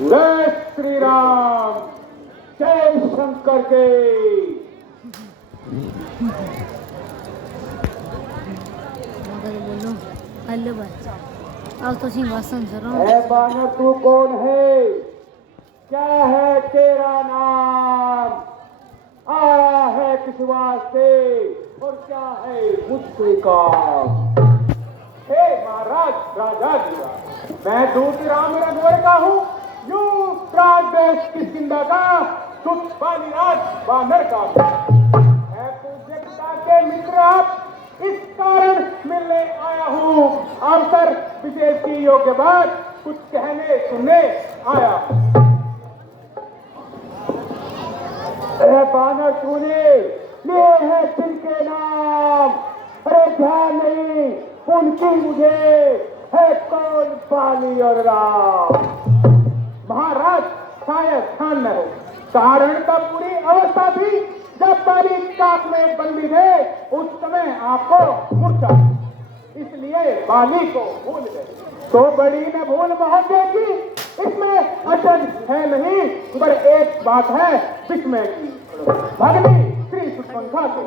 जय श्री राम, जय शंकर के। बोलो हेलो बच्चा, अब तो सिंहासन सर है बानर, तू कौन है? क्या है तेरा नाम? आया है किस वास्ते और क्या है मुझसे काम? हे महाराज राजा जी, मैं दूत राम रघुवर का हूँ, यूं प्राग देश की जिंदा का सुख बालीराज बानर का है। पूज्य पिता के मित्र आप, इस कारण मिलने आया हूँ। अवसर विशेष की योग्य बात कुछ कहने सुनने आया हूँ। अरे बानर तूने लिए है जिनके नाम, अरे ध्यान नहीं उनकी मुझे है कौन पाली और राम। महाराज शायद ध्यान न हो, कारण का पूरी अवस्था भी जब बाली काक में बंदी थे उस समय आपको मूर्छा, इसलिए बाली को भूल गए। तो बड़ी न भूल बहुत देखी, इसमें अचन है नहीं, पर एक बात है जिसमें भगनी श्री सुषमंखा को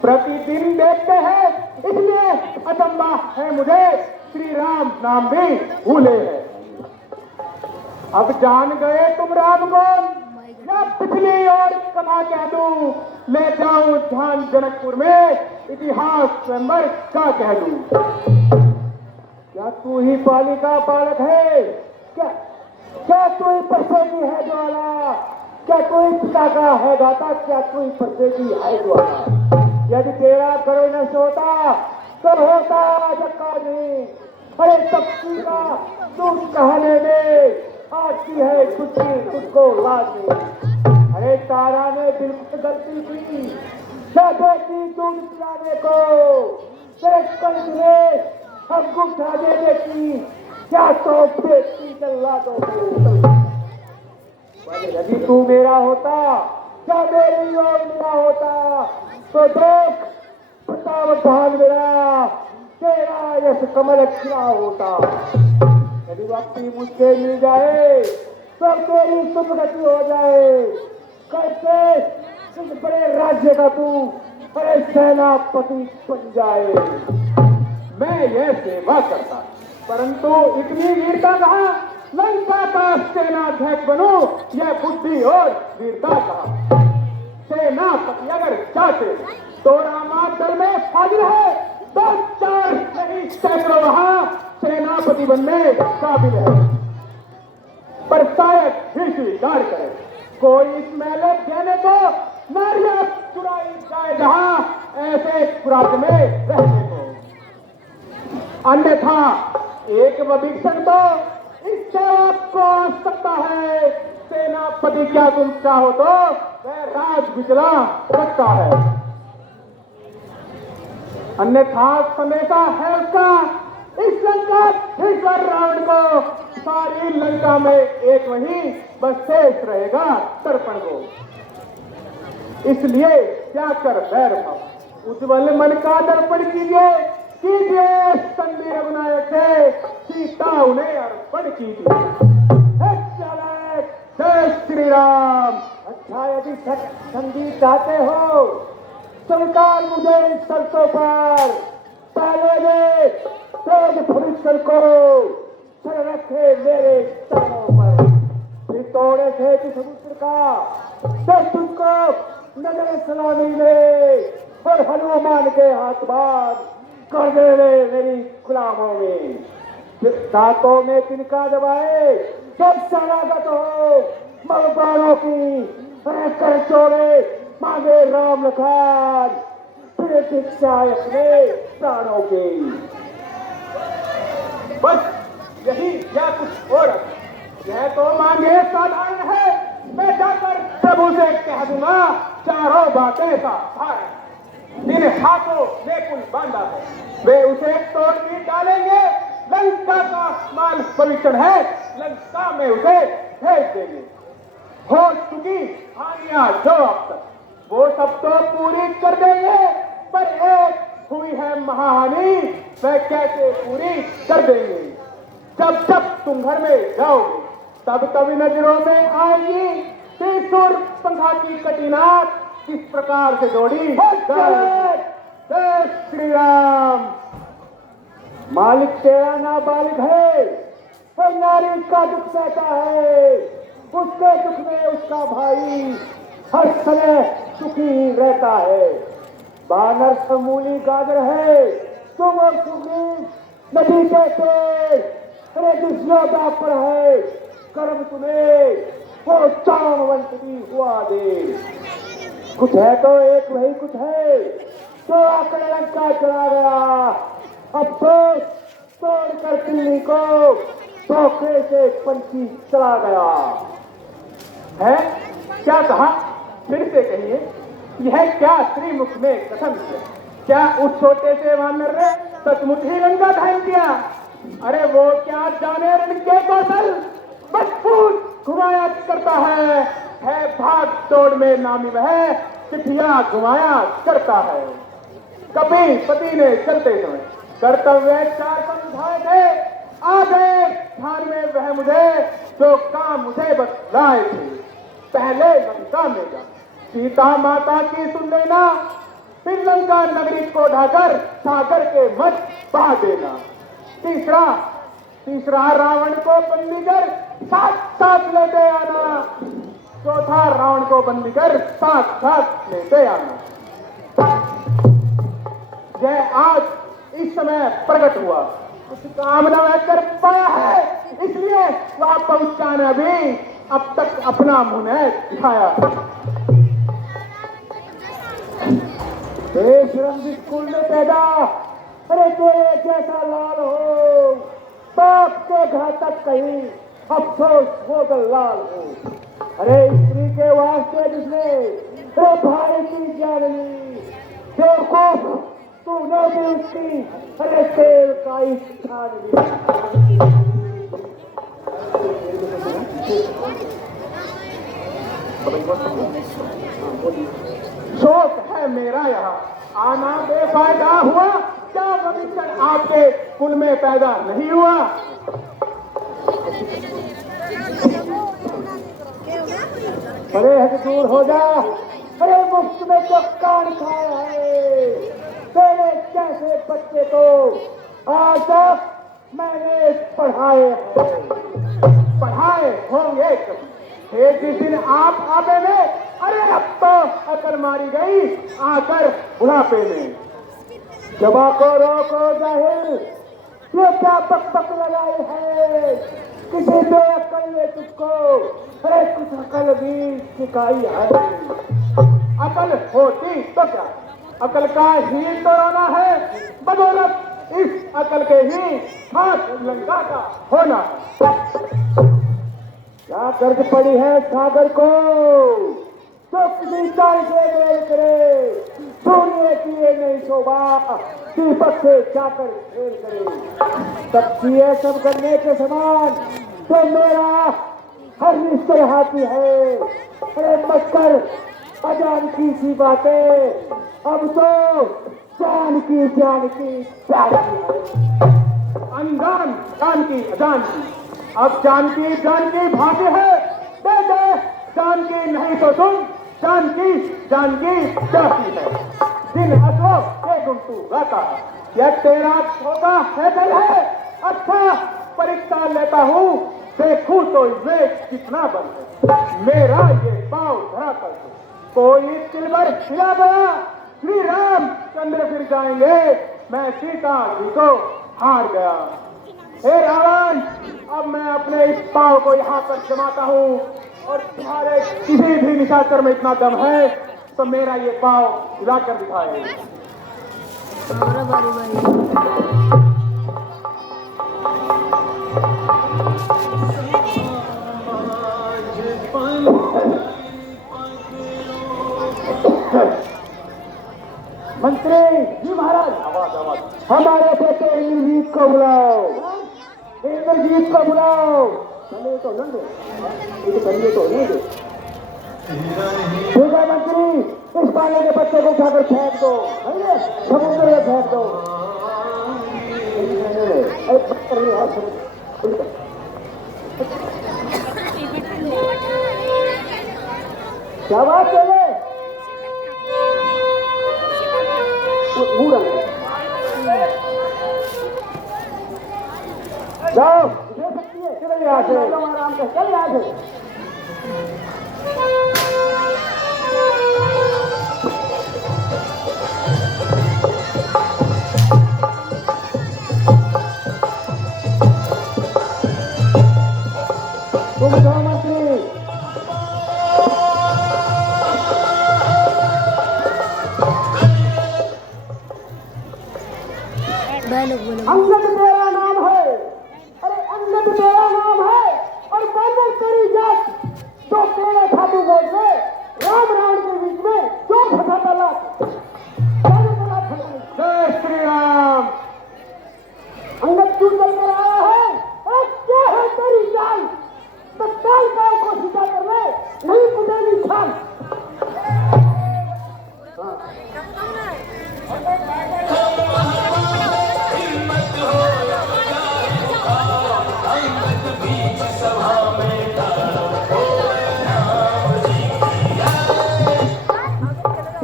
प्रतिदिन देखते हैं, इसलिए अचंबा है मुझे श्री राम नाम भी भूले हैं। अब जान गए तुम राम को या पिछली और कथा कह दूं, ले जाऊं ध्यान जनकपुर में इतिहास स्वयंवर का कह दूं। क्या तू ही पाली का बालक है? क्या क्या तू ही परसे की है ज्वाला? क्या तू ही पिता का है गाता? क्या तू ही परसे की है ज्वाला? यदि तेरा करो न सोता तो होता जक्का नहीं। अरे सबकी का तू कहने में आती है तुझको लाज नहीं। अरे तारा ने बिल्कुल गलती की, क्या देखी दूध पिलाने को? तेरे कंठ ने हमको उठा देने की, क्या तो बेटी चला दो। यदि तू मेरा होता, क्या मेरी ओर मेरा होता, तो देख प्रताप मेरा तेरा यश कमल खिला होता। यदि वक्त मुझसे मिल जाए तो तेरी सुखगति हो जाए। कैसे इस बड़े राज्य का तू बड़े सेनापति बन जाए। मैं यह सेवा करता, परंतु इतनी वीरता कहाँ? लंका का सेनाध्यक्ष बनूं, यह बुद्धि और वीरता कहाँ? सेनापति अगर चाहते तो रामाचल में हाजिर है, तो 4 नहीं सैकड़ों वहां सेनापति बनने काबिल है। पर शायद ही स्वीकार करे कोई इस मेले देने को नारियां चुराई जाए जहां ऐसे राज्य में रहने को। अन्यथा एक विभीषण तो इस सेवा को आ सकता है। सेनापति क्या तुम चाहो तो वह राज बिचला सकता है, अन्यथा संदेशा है उसका इस लंका ईश्वर रावण को। सारी लंका में एक वही बस शेष रहेगा तर्पण को। इसलिए क्या कर बैर भाव, उज्ज्वल मन का दर्पण कीजिए, कीजिए संधि रघुनायक से सीता उन्हें अर्पण कीजिए। जय श्री राम। अच्छा यदि संधि चाहते हो सरकार मुझे इन शर्तों पर पहले दे तेज फरिश्तर को सर रखे मेरे चरणों पर। इस तोड़े थे कि समुद्र का तो तुझको नजर सलामी में और हनुमान के हाथ बांध कर दे मेरी गुलामों में। दांतों में तिनका दबाए जब शरणागत हो मलबानों की कर चोरे मांगे राम लखान, फिर दीक्षा अपने प्राणों की। बस यही या कुछ और? यह तो मांगे साधारण है, मैं जाकर प्रभु से कह दूंगा चारों बातें साधारण। जिन हाथों ने पुल बांधा है वे उसे तोड़ भी डालेंगे। लंका का माल पवित्र है, लंका में उसे भेज देंगे। हो चुकी हानियां जो अब तक वो सब तो पूरी कर देंगे, पर एक हुई है महाहानि, वह कैसे पूरी कर देंगे? जब जब तुम घर में जाओगे तब तब नजरों में आएगी त्रिशूल पंखा की कटीनाथ किस प्रकार से दौड़ी। जय श्री राम। मालिक तेरा नाबालिग है, वो नारी का दुख सहता है, उसके दुख में उसका भाई हर समय सुखी रहता है। बानर समूली गाजर है, तुम और सुग्रीव नदी के पेड़, अरे दुष्योधा पर है कर्म तुम्हें, वो चामवंत भी हुआ दे। कुछ है तो एक वही कुछ है जो आकर लंका चला गया। अफसोस तोड़कर पिल्ली को धोखे से पंछी चला गया है। क्या कहा, फिर से कहिए। यह क्या श्रीमुख में कथन किया? क्या उस छोटे से वानर ने सचमुच ही लंका धारण किया? अरे वो क्या जाने रण के कौशल, बस पूछ घुमाया करता है भाग दौड़ में नामी वह चिट्ठियां घुमाया करता है। कभी पति ने चलते समय कर्तव्य 4 समझाए थे, आ गए ध्यान में वह मुझे जो काम मुझे बतलाए थे। पहले लंका में जा सीता माता की सुन लेना, फिर लंका नगरी को ढाकर सागर के मत बहा देना। तीसरा रावण को बंदी कर साथ साथ लेते आना। चौथा रावण को बंदी कर साथ साथ लेते आना। यह आज इस समय प्रकट हुआ, कुछ काम न वह कर पाया है, इसलिए वहां पहुंचाना भी अब तक अपना मुंह नहीं दिखाया। स्कूल में पैदा, अरे तेरे जैसा लाल हो, बाप के घातक कहीं अफसोस हो तो लाल हो। अरे स्त्री के वास्ते जिसने अरे भाई की जान ली, बेवकूफ तूने भी उसकी अरे तेल का ही छान ली। शोक है मेरा यहाँ आना बेफायदा हुआ, क्या भविष्य आपके कुल में पैदा नहीं हुआ? अरे हद दूर हो जा, अरे मुफ्त में जो कान खाया है तेरे जैसे बच्चे को आज तक मैंने पढ़ाए होंगे। एक दिन आप आबे में, अरे अब तो अकल मारी गई आकर बुढ़ापे में। जबा को रोको जाहिल, ये क्या बक लगाई है, किसी दो अकल ने तुझको अरे कुछ अकल भी सिखाई है। अकल होती तो क्या, अकल का ही तो रोना है, बदौलत इस अकल के ही हाथ लंका का होना। क्या कर्ज पड़ी है सागर को, तो किसी चाल से मेल करे, सूर्य किए नहीं शोभा, दीपक से जाकर खेल करे। सब किए सब करने के समान तो मेरा हर निश्चय हाथी है। अरे मत अजान की सी बातें, अब तो जानकी प्यारी है। अनजान जानकी अजान की, अब जानकी भाग्य है। दे जानकी नहीं तो तुम जानकी जाती है। दिन अशोक के गुंटू गाता है, यह तेरा धोखा है दिल है। अच्छा परीक्षा लेता हूँ, देखूं तो विवेक कितना बल है। मेरा ये पाँव धरा कर कोई तिलवर हिला गया, श्री राम चंद्र फिर जाएंगे, मैं सीता जी को हार गया। हे रावण, अब मैं अपने इस पाँव को यहाँ पर जमाता हूँ, और तुम्हारे किसी भी निशाचर में इतना दम है तो मेरा ये पाँव हिला कर दिखाए। मंत्री जी महाराज, हमारे बेटे इंद्रजीत को बुलाओ, इंद्रजीत को बुलाओ। चले तो लंदे, चलिए तो नहीं दे। ठीक है मंत्री, इस पाले के बच्चे को उठाकर फेंक दो, समुद्र में फेंक दो। क्या बात है ये? जाओ दे सकती है, चले यहाँ से, आराम से चल यहाँ से। मुख्यमंत्री डायलॉग बोलो। अंगद तेरा नाम है, अरे अंगद तेरा नाम है, और बानर तेरी जात। जो तेरे खातू बोल रहे राम रावण के बीच में जो फंसा डाला। जय श्री राम। अंगद क्यों चल कर आया है? अरे क्या है तेरी चाल? तत्काल गांव को सीधा कर ले, नहीं कुटेगी छाल।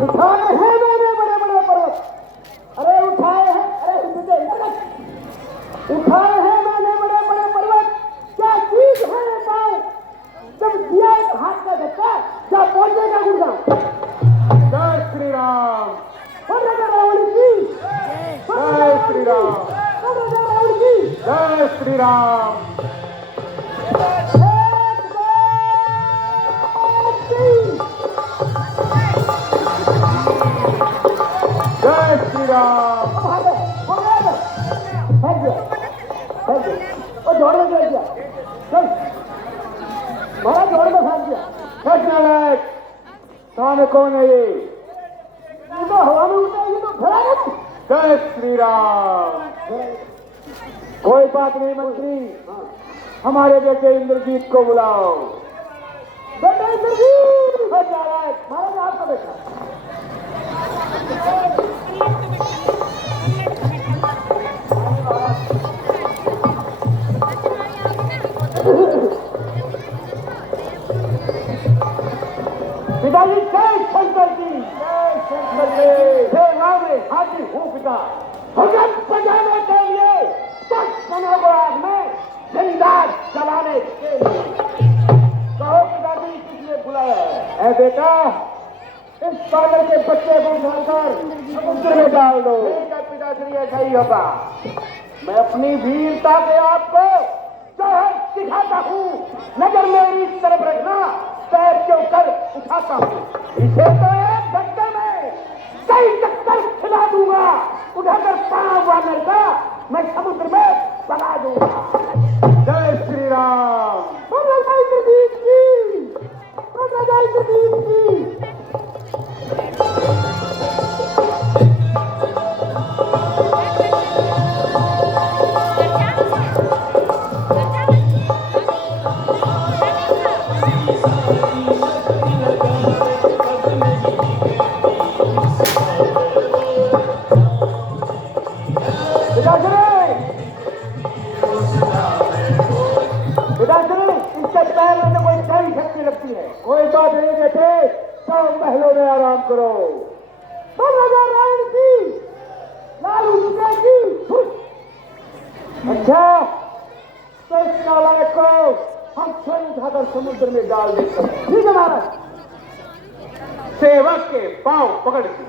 उठाए हैं मैंने बड़े बड़े पर्वत, अरे उठाए हैं, अरे उठाए हैं मैंने बड़े बड़े पर्वत। क्या चीज है ये पाँव? जब दिया एक हाथ का धक्का, क्या पहुंचेगा गुड़गांव? जय श्री राम। राजा रावण की जय श्री राम। राजा रावण की जय श्री राम। जय श्री राम। जोड़ में गिर गया, चल महाराज जोड़ में फांस दिया। सामने कौन है ये? तो हवा में उड़ता है, तो खड़ा है। जय श्री राम। कोई बात नहीं मंत्री, हमारे बेटे इंद्रजीत को बुलाओ। बेटे इंद्रजीत महाराज आपका बेटा। पिताजी जय शंकर जी। जय शंकर जी। जय राम रे हाजी हूँ पिता। भगत बजाने के लिए, दस जनों को आग में जिंदा जलाने के लिए। कहो पिताजी किसने बुलाया है? ऐ बेटा, इस पागल के बच्चे को उठाकर समुद्र में डाल दो। पिताश्री ऐसा ही होगा। मैं अपनी वीरता से आपको जौहर सिखाता हूँ। नजर मेरी तरफ रखना, पैर के ऊपर उठाता हूँ। इसे तो एक घंटे में कई चक्कर खिला दूंगा। उठाकर पांव वानर का मैं समुद्र में बना दूंगा। जय श्री राम। कोई बात नहीं बेटे, सब महलों में आराम करो। अच्छा, तो इस नालायक को हम स्वयं उठाकर समुद्र में डाल देते हैं। ठीक है महाराज। सेवक के पांव पकड़ के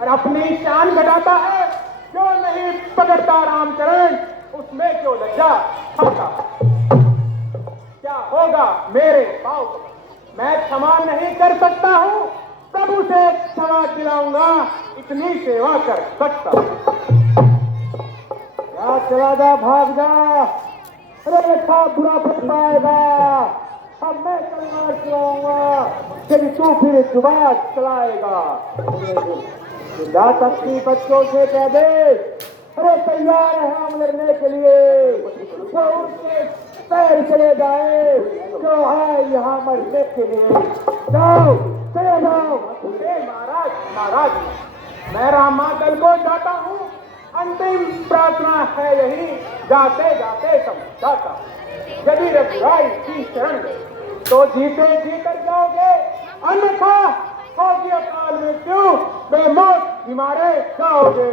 और अपनी शान घटाता है। जो नहीं पकड़ता रामचरण, उसमें जो लज्जा खाता। क्या होगा मेरे पांव? मैं क्षमा नहीं कर सकता हूँ, तब उसे क्षमा दिलाऊंगा। इतनी सेवा कर सकता हूँ। क्या चला जा, भाग जा। अरे अच्छा बुरा फट पाएगा। अब मैं तलवार चलाऊंगा, फिर तू फिर जुबान चलाएगा। अपनी बच्चों से कह दे, अरे तैयार है हम लड़ने के लिए। तो उसके पैर चले जाए, जो है यहाँ मरने के लिए। जाओ, चले जाओ। महाराज, महाराज, मैं रामादल को जाता हूँ। अंतिम प्रार्थना है यही, जाते जाते समझाता। यदि रघुराई की शरण में तो जीते जी कर जाओगे, अन्यथा होगी अकाल मृत्यु, बेमौत की मारे जाओगे।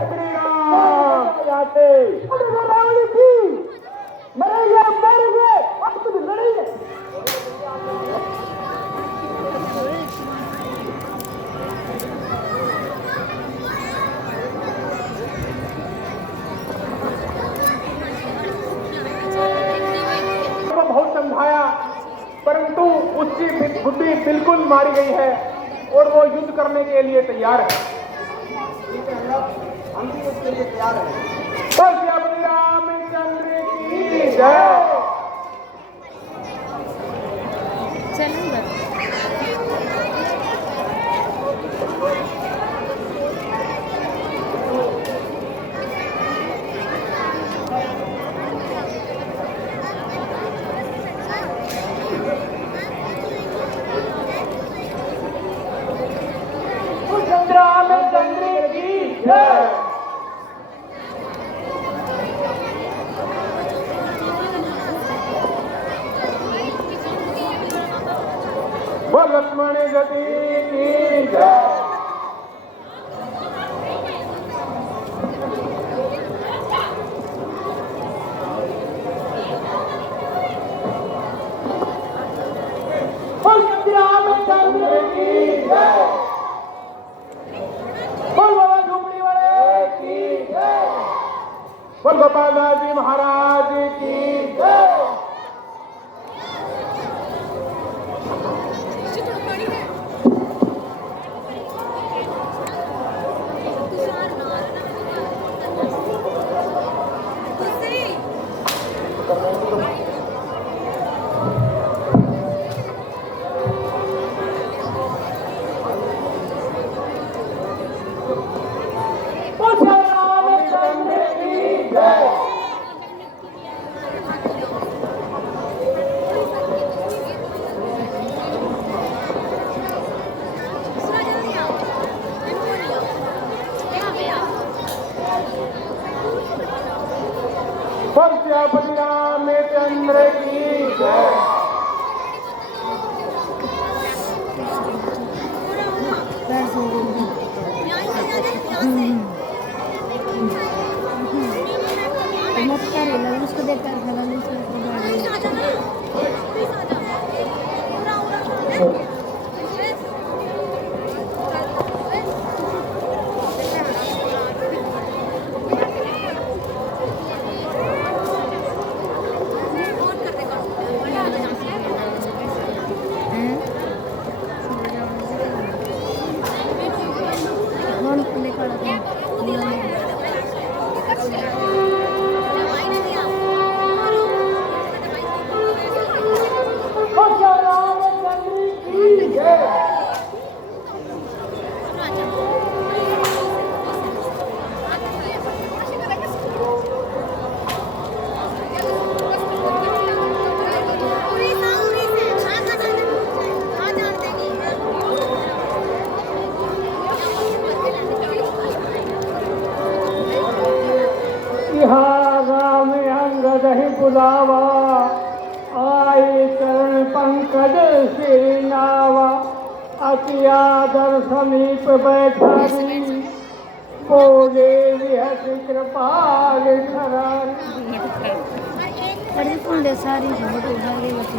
श्री राम जाते मरेंगे, मरेंगे, अब तुम लड़ेंगे। बहुत समझाया, परंतु उसकी बुद्धि बिल्कुल मारी गई है और वो युद्ध करने के लिए तैयार है। हम भी उसके लिए तैयार हैं। तो श्री रामचंद्र की जय। चलूंगा। रामचंद्र की जय। बोल लक्ष्मण गति की जय। बोल रामचंद्र की जय। बोल बाबा झुमड़ी वाले की जय। बोल गोपाल दास जी महाराज की जय। श्री रामचंद्र की जय। उसको देखकर बुलावा आए चरण पंकज श्री नावा। अति आदर समीप बैठा बोले विहत कृपाल खरार। अरे कुंडे सारी बहुत उधर गई होती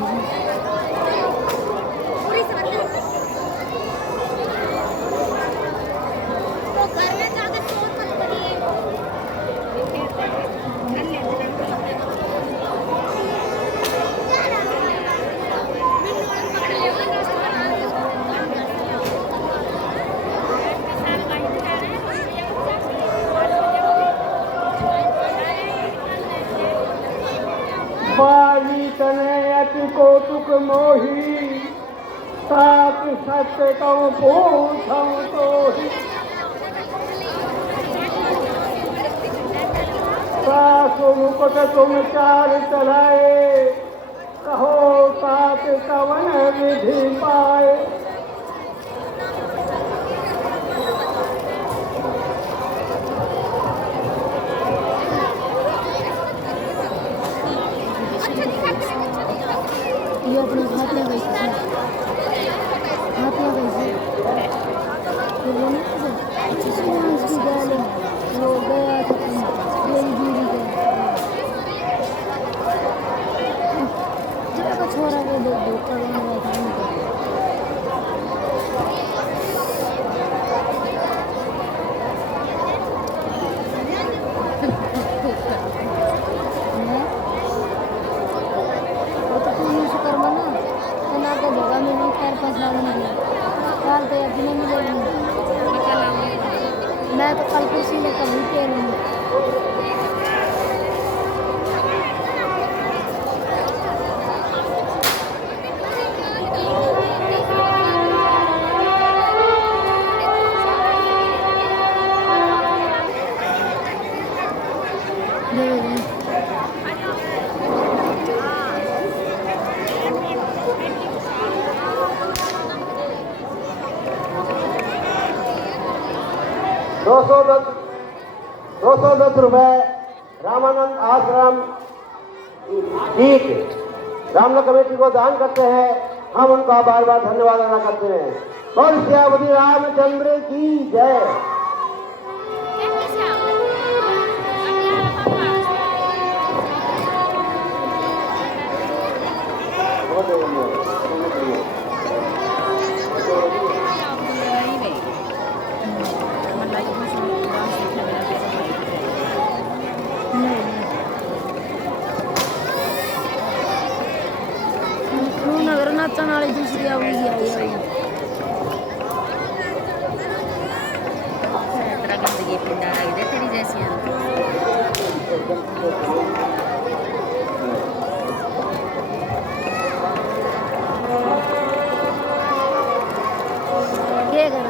बाली तने अति कौतुक मोही सात सत्य कहूँ पूछूं तो ही। सासु मुकुट तुम चार चलाए कहो सात कवन विधि पाए। ये अपने हाथ में गई फिर वो नहीं कैसे डांस की गाने वो गया था मेरी दीदी का जब का छोरा वो दो करोड़ में था उनका वो तो तू यूज कर मना तो ना को भगा में नहीं पैर फंसा देना काल तो यकीन नहीं मिलेगी मैं तो कल किसी ने कभी के लूँगी दो सौ दस रुपए रामानंद आश्रम ठीक रामला कमेटी को दान करते हैं। हम उनका बार बार धन्यवाद अदा करते हैं। और श्यावती रामचंद्र की जय। नगर नाचन वाली दूसरी आवाज आई है तरह गंदगी पिंडा आई दे तेरी जैसी क्या कर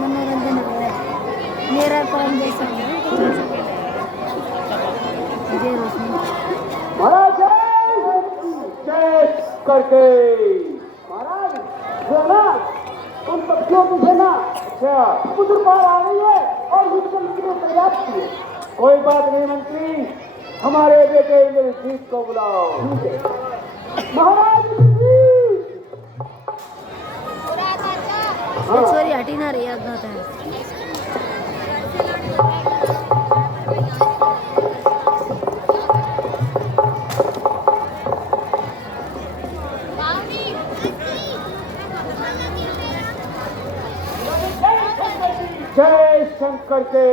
मनोरंजन हो रहा है मेरा काम जैसा महाराज जय करके महाराज सेना उन पक्षियों की सेना क्या कुछ पार आ रही है और युद्ध के लिए तैयार थी। कोई बात नहीं मंत्री हमारे बेटे इंद्रजीत को बुलाओ। महाराज छोरी हटी ना रही याद आता है जय शंकर के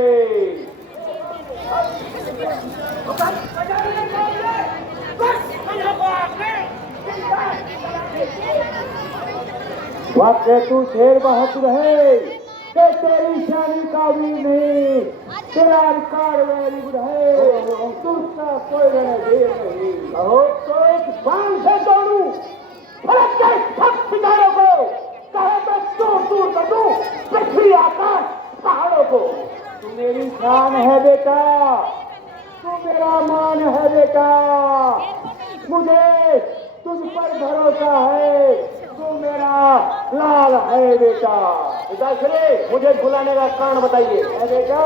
वाक्य तू शेर बहादुर है कि तेरी शानी का भी नहीं तेरा अधिकार वैरिगुड है तुमका कोई देर नहीं। अहो तो एक बाण से दौड़ू फलक के सब सितारों को कहे तो दूर दूर कर दूं पृथ्वी आकाश पहाड़ों को। तू मेरी शान है बेटा तू मेरा मान है बेटा मुझे तुझ पर भरोसा है तू मेरा लाल है बेटा। पिताश्री मुझे बुलाने का कारण बताइए। बेटा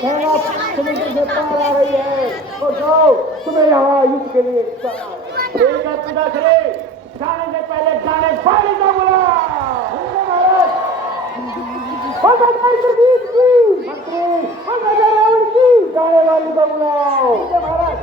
सेना समुद्र से पार आ रही है तो जाओ तुम्हें यहाँ युद्ध के लिए पिताश्री जाने से पहले जाने पानी का बुला मंत्री रावण की जाने वाली को बुलाओ महाराज।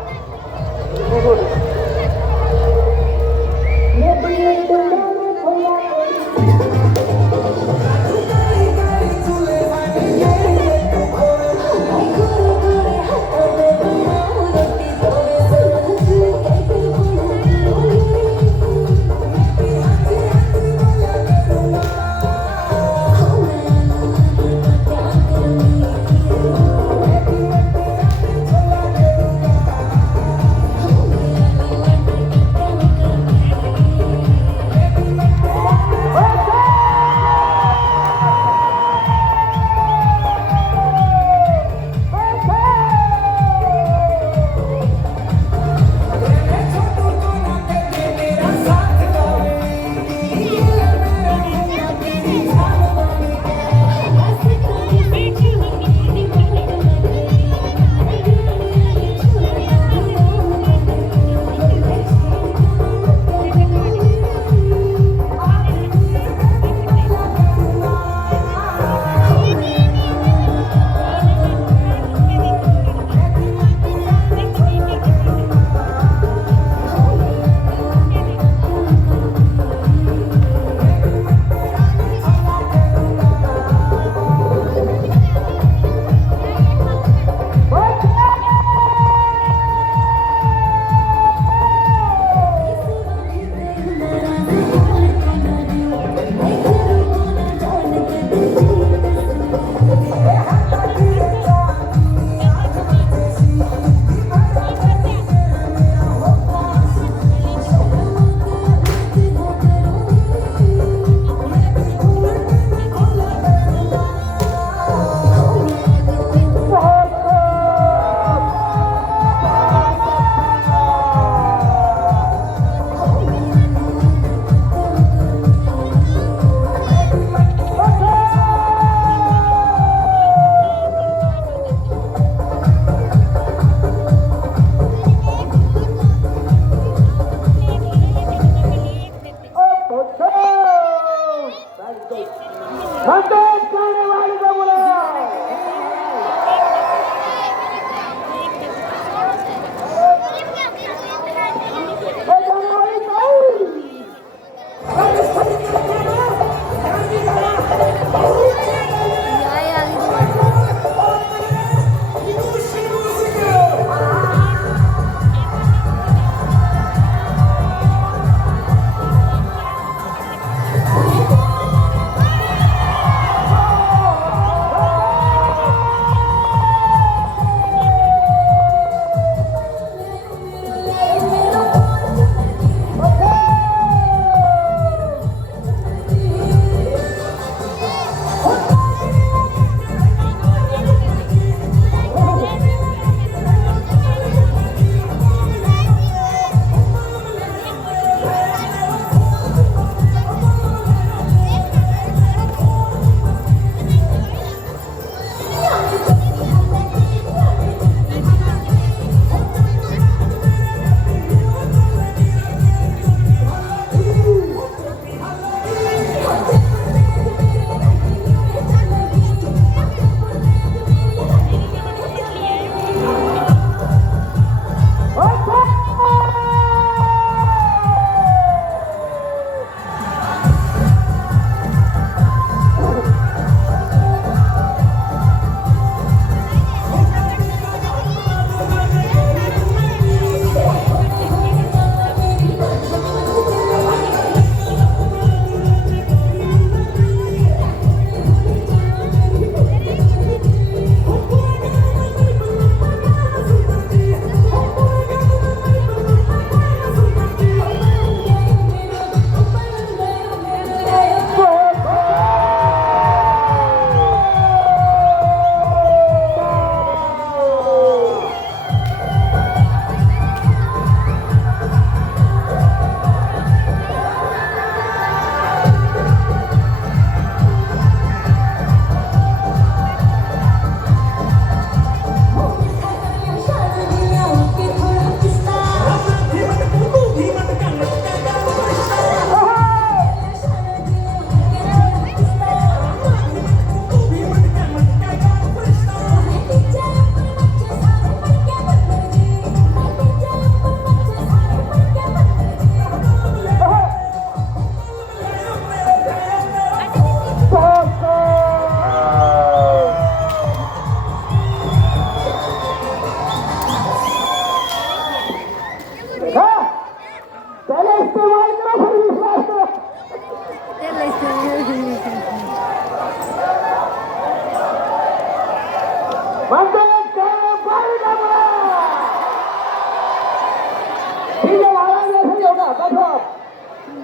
बैठो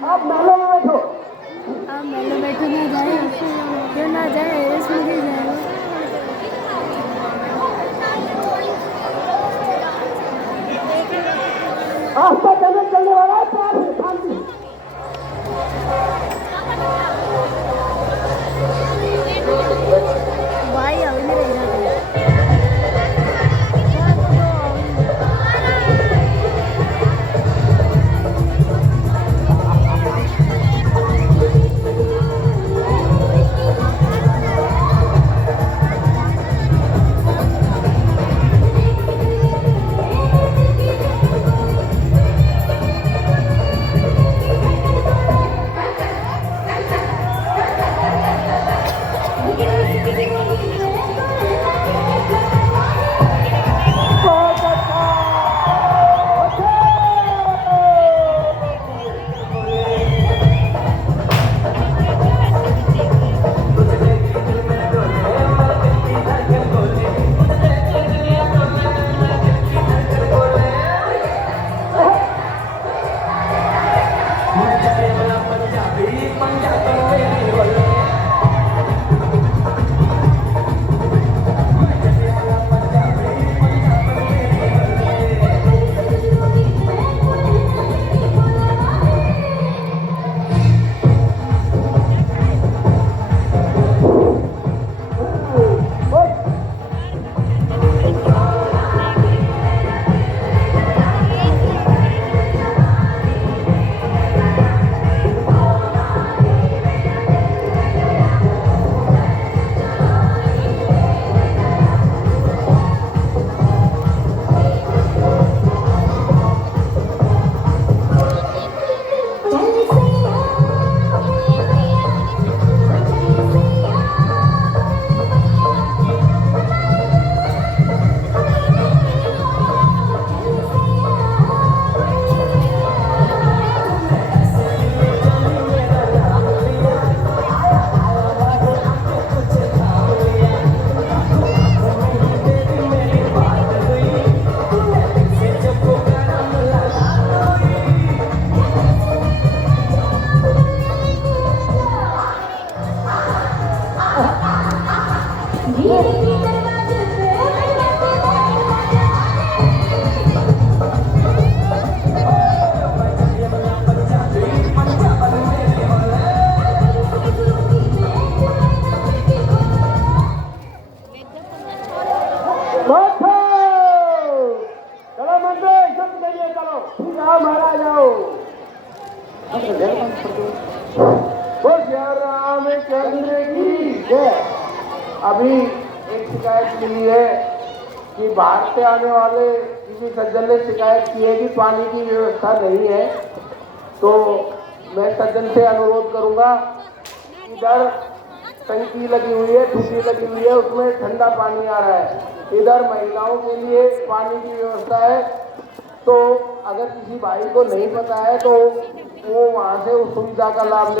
आप महलों में बैठो। आप मेले बैठे ना जाए, क्यों ना जाए, इसमें भी जाए। आस्था चलने वाला है, प्यार से शांति। भाई अभी नहीं रह जाते। बहुत अच्छा। चलो मंदिर सब जाइए, चलो जाओ महाराज आओ। बोल जय रामचंद्र की जय। अभी एक शिकायत मिली है कि बाहर से आने वाले किसी सज्जन ने शिकायत की है कि पानी की व्यवस्था नहीं है। तो मैं सज्जन से अनुरोध करूंगा, इधर टंकी लगी हुई है, टूटी लगी हुई है, उसमें ठंडा पानी आ रहा है। इधर महिलाओं के लिए पानी की व्यवस्था है। तो अगर किसी भाई को नहीं पता है तो वो वहाँ से उस सुविधा का लाभ